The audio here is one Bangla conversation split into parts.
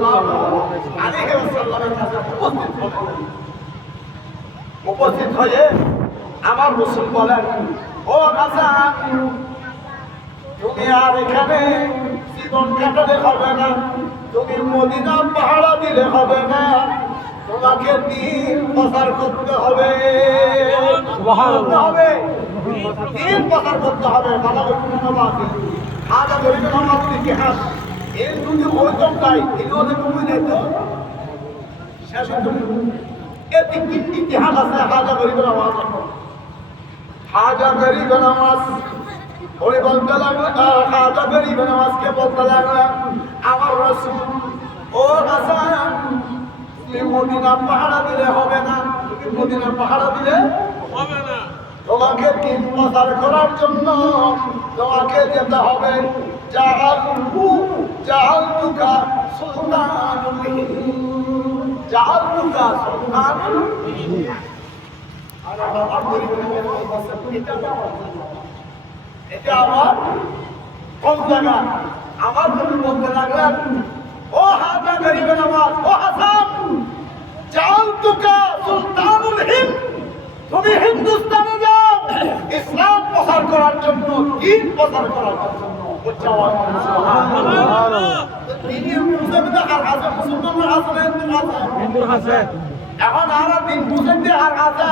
সাল্লাল্লাহু আলাইহি ওয়াসাল্লামের কাছে উপস্থিত হয়ে আমার রাসূল বলেন, ও হাসান, তুমি আর এখানে জীবন কাটালে হবে না, তুমি মদিনা পাহারা দিলে হবে না, তোমাকে দিন প্রচার করতে হবে। দিন প্রচার করতে হবে। হাজা ধরে আমাদের ইতিহাস এর যদি ওইতম তাই তিনি ওদের কমে যেত শেষ এতে কি ইতিহাস আছে। হাজা গরিবের আওয়াজ, হাজা গরিবের আওয়াজ ওরে বলতে লাগলো, হাজা গরিবের আওয়াজকে বলতে লাগলো, আমার রাসূল, ও হাসান, তুমি মদিনা পাহারা দিলে হবে না, তুমি মদিনা পাহারা দিলে হবে না, তোমাকে দিন প্রচার করার জন্য তোমাকে যেতে হবে। জাআলতুকা সুলতানুল হিন্দ, জাআলতুকা সুলতানুল হিন্দ। এটা আমার কোন জায়গা? আমার তুমি বলতে লাগলেন, ও হাজা গরিবের আওয়াজ, ও হাসান, জাআলতুকা সুলতানুল হিন্দ, তুমি হিন্দুস্তানে যাও ইসলাম প্রচার করার জন্য, দিন প্রচার করার জন্য। এখন আর দিন বুঝেন যে আর আছে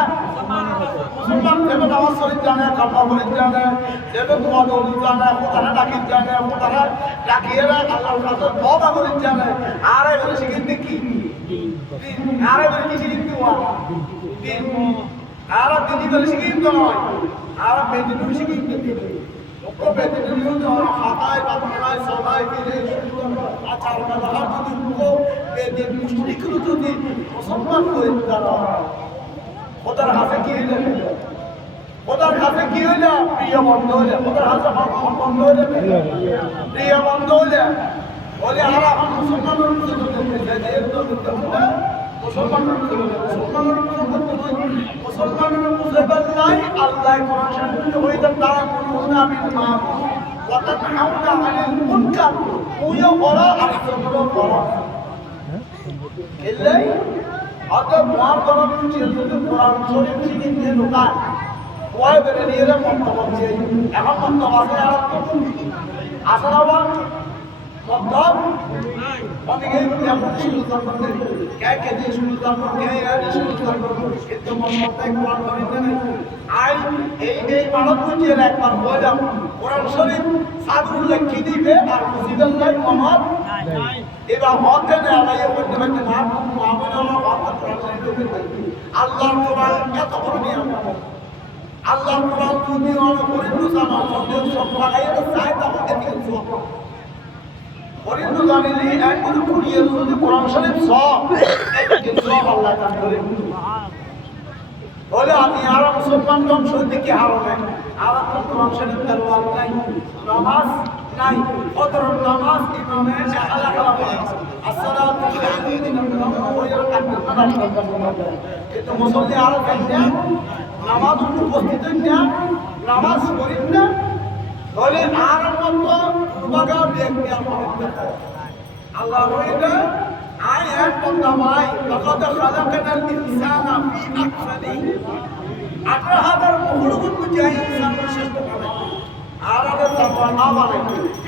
মুসলমান যেন নামাজ শরীফ জানে, কালমা শরীফ জানে, যেন তোমার দৌড় জানে, কোথায় ডাকিত জানে, কোথায় ডাকিয়ে আল্লাহর কাছে তওবা করিত জানে। আর এবারে শিখিতে কি? আর এবারে কি শিখিতে হওয়া? দিন। আর দিদি বলে শিখিতে নয়, আর বেদিন শিখিতে দিন। লোক বেদিন খাতায় বাতলায় সবাই মিলে আচার ব্যবহার যদি বেদিন মুশরিকগুলো যদি মুসলমান করে তারা ওদের হাতে কি হইলে, ওদের হাতে কি হইলে প্রিয় বন্ধ হইলে, ওদের হাতে বন্ধ হইলে, প্রিয় বন্ধ হইলে বলে আর এখন মুসলমানের মুসলমানের মুসলমানের নাই আল্লাহ কোরআন হইতে তারা কোন আমিন মাহফুজ ওয়াতা তাহাউনা আনিল মুনকার ওইও বড় আর বড় বড় এলাই অত মার বড় চিন্তা কোরআন শরীফ শিখিতে দোকান ওই বেরে নিয়ে মন্তব্য করছে। এখন মন্তব্য আছে আর আসলে মতলব অনেকে যেমন সুলতান করতে কে কে দিয়ে সুলতান করতে আর সুলতান করতে কিন্তু মতলবটাই কোরআন শরীফে নেই। আই এই মানব বুঝিয়ে একবার বললাম কোরআন শরীফ সাদরুল্লাহ কি দিবে আর মুজিবুল্লাহ মোহাম্মদ নাই। এবার হতে না আলাইহি করতে পারতে না মুহাম্মদ আল্লাহ কোরআন শরীফে আল্লাহর কোরআন এত বড় নিয়ম। আল্লাহর কোরআন যদি অনেক পরিপূর্ণ জানা সব সব লাগাইয়ে চাই তখন এদিকে সব পরিপূর্ণ জানিলে এক কোনো কুড়িয়ে যদি কোরআন শরীফ সব এদিকে সব আল্লাহ দান করে বলে আমি আর মুসলমান বংশ থেকে হারাবে আর কোরআন শরীফ তেলাওয়াত নাই, নামাজ নাই, ফজর নামাজ ইমামে শাহালা করা আসসালাতু আলাইহি কিন্তু মুসল্লি আর কেন নামাজ উপস্থিত না, নামাজ করেন না, বলে আর মতো বাগা ব্যক্তি আল্লাহ বলে আই এক বন্দা ভাই লাকাদ খালাকানাল ইনসানা ফি আহসানি 18000 মখলুকুত বুঝাই ইনসান শ্রেষ্ঠ বানাই। আর আদের তাকওয়া না বানাই,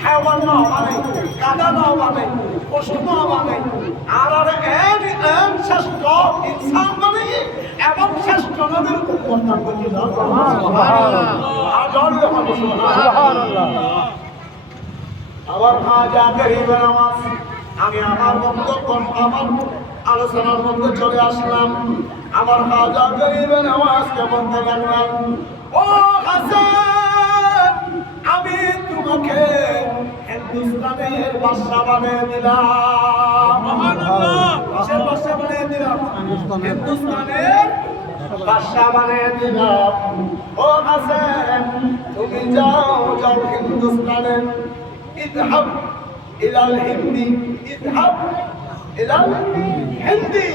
হায়াওয়ান না বানাই, কাদা না বানাই, পশু না বানাই, আর এক শ্রেষ্ঠ ইনসান বানাই এবং শ্রেষ্ঠ নবীর উম্মত বানাই। সুবহানাল্লাহ। আর জোরে বলো সুবহানাল্লাহ। আবার খাজা গরিবের আওয়াজ, আমি আমার বক্তব্য আমার আলোচনার মধ্যে চলে আসলাম। আমার খাজা গরিবের আওয়াজকে বলতে লাগলাম, ও হাসান, আমি তোমাকে হিন্দুস্তানের বাদশা বানিয়ে দিলাম। সুবহানাল্লাহ। কিসের বাদশা বানিয়ে দিলাম? হিন্দুস্তানের বাদশা বানিয়ে দিলাম। ও হাসান, তুমি যাও যাও হিন্দুস্তানে, ইযহাব ইলাল হিন্দি, ইযহাব ইলাল হিন্দি,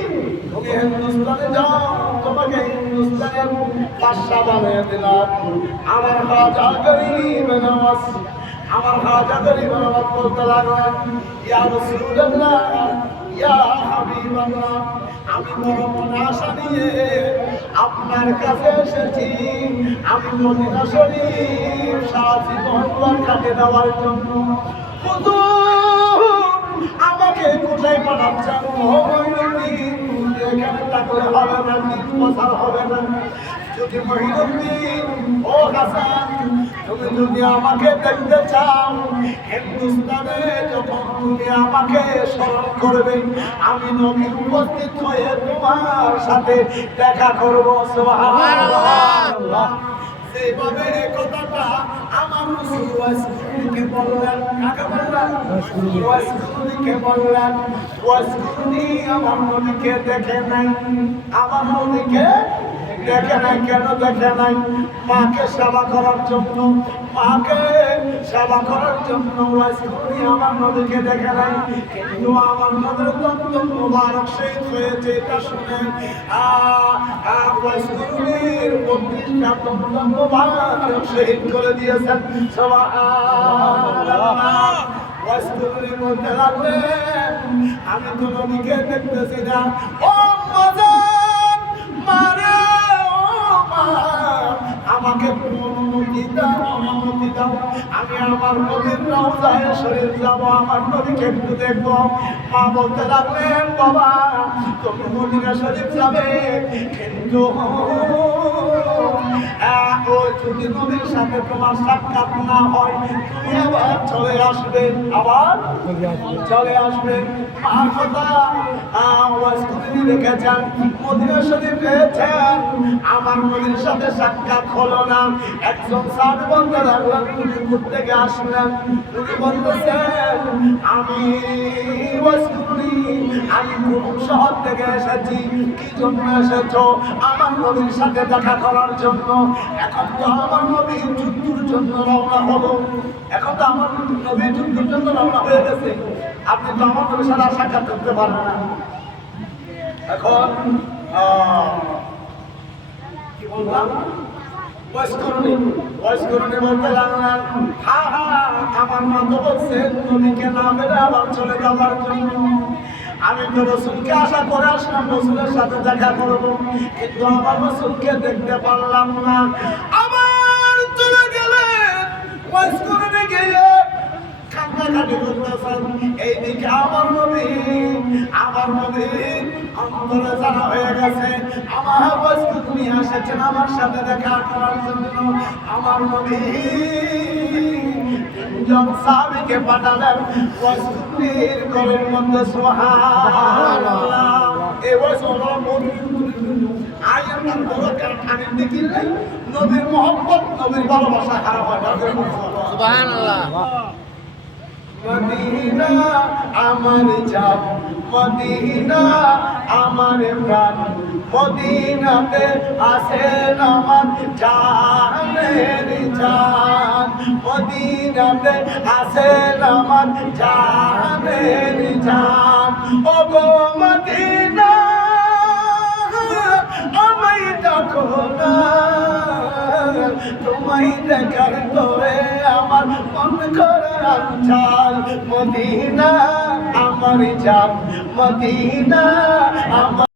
তুমি হিন্দুস্তানে যাও, তোমাকে হিন্দুস্তানের বাদশা বানিয়ে দিলাম। আমার খাজা গরিবের আওয়াজ আমার খাজা গরিব আমার বলতে লাগলেন, ইয়া রাসূলুল্লাহ, ইয়া হাবিবাল্লাহ, আমি বড় মনে আশা নিয়ে আপনার কাছে এসেছি। আমি মদিনা শরীফ সারা জীবন কাটে দেওয়ার জন্য। হুজুর, আমাকে কোথায় পাঠাচ্ছেন? এখানে থাকলে হবে না, 20 বছর হবে না। যদি মহিনুদ্দিন, ও হাসান, তুমি যদি আমাকে দেখতে চাও, হিন্দুস্তানে যখন তুমি আমাকে স্মরণ করবে, আমি নবী উপস্থিত হয়ে তোমার সাথে দেখা করবো। সুবহানাল্লাহ। সেইভাবে এই কথাটা আমার রাসূল ওয়াসকুরকে বললেন। কাকে বললেন? ওয়াসকুরকে বললেন। ওয়াসকুরনি আমার নবীকে দেখে নাই, আমার নবীকে দেখে নাই। কেন দেখে নাই? মাকে সেবা করার জন্য, মাকে সেবা করার জন্য ওয়াসকুরনি আমার নবীকে দেখে নাই। কিন্তু আমার নবীর দন্ত মুবারক শহীদ হয়েছে, এটা শুনে ওয়াসকুরনির 32টা দন্ত মুবারক শহীদ করে দিয়েছেন। সুবহানাল্লাহ। ওয়াসকুরনি বলতে লাগলেন, আমি তো নবীকে দেখতেছি না। ও মাজান, মারে আমাকে অনুমতি দাও, অনুমতি দাও, আমি আমার নবীর রওজায় শরীফ যাব, আমার নবীকে একটু দেখবো। মা বলতে লাগলেন, বাবা তুমি মদিনা শরীফ যাবে, কিন্তু ওই যদি নবীর সাথে তোমার সাক্ষাৎ না হয়, তুমি আবার চলে আসবে, আবার চলে আসবে। মার কথা ওয়াসকুরনি রেখেছেন, মদিনা শরীফ পেয়েছেন, আমার নবীর সাথে সাক্ষাৎ হলো না। একজন সাহাবী বলতে লাগলেন, তুমি কোথা থেকে আসলেন? উনি বলতেছেন, আমি ওয়াসকুরনি, আমি কোন শহর থেকে এসেছি। কি জন্য এসেছো? আমার নবীর সাথে দেখা করার জন্য। এখন তো আমার নবী যুদ্ধের জন্য রওনা হলো, এখন তো আমার নবী যুদ্ধের জন্য রওনা হয়ে গেছে, আপনি তো আমার নবীর সাথে সাক্ষাৎ করতে পারবেন না। এখন কি বললাম? ওয়াসকুরনি বলতে লাগলেন, হ্যাঁ হ্যাঁ, আমার মা তো বলছে নবীকে না মেরে আবার চলে যাওয়ার জন্য। আমি তো রাসূলকে আশা করে আসলাম, রাসূলের সাথে দেখা করবো, কিন্তু আমার রাসূলকে দেখতে পারলাম না। আবার চলে গেলেন। ওয়াসকুরনি গিয়ে কান্নাকাটি করতেছেন। এইদিকে আমার নবী অন্তরে জানা হয়ে গেছে, আমার ওয়াসকুরনি এসেছেন আমার সাথে দেখা করার জন্য। আমার নবী তিনজন সাহাবীকে পাঠালেন ওয়াসকুরনির ঘরের মধ্যে। সুবহানাল্লাহ। এই আয়াতের বরকত আমি দেখিলে নবীর মহব্বত, নবীর ভালোবাসা খারাপ হয় না। সুবহানাল্লাহ। মদিনা আমার জান, মদিনা আমার প্রাণ, মদিনাতে আছেন আমার জানের জান, মদিনাতে আছেন আমার জানের জান। ও গো মদিনা আমায় দেখো না, তোমায় দেখার তোরে আমার মন করে আঞ্চাল। মদিনা আমার জান, মদিনা আমার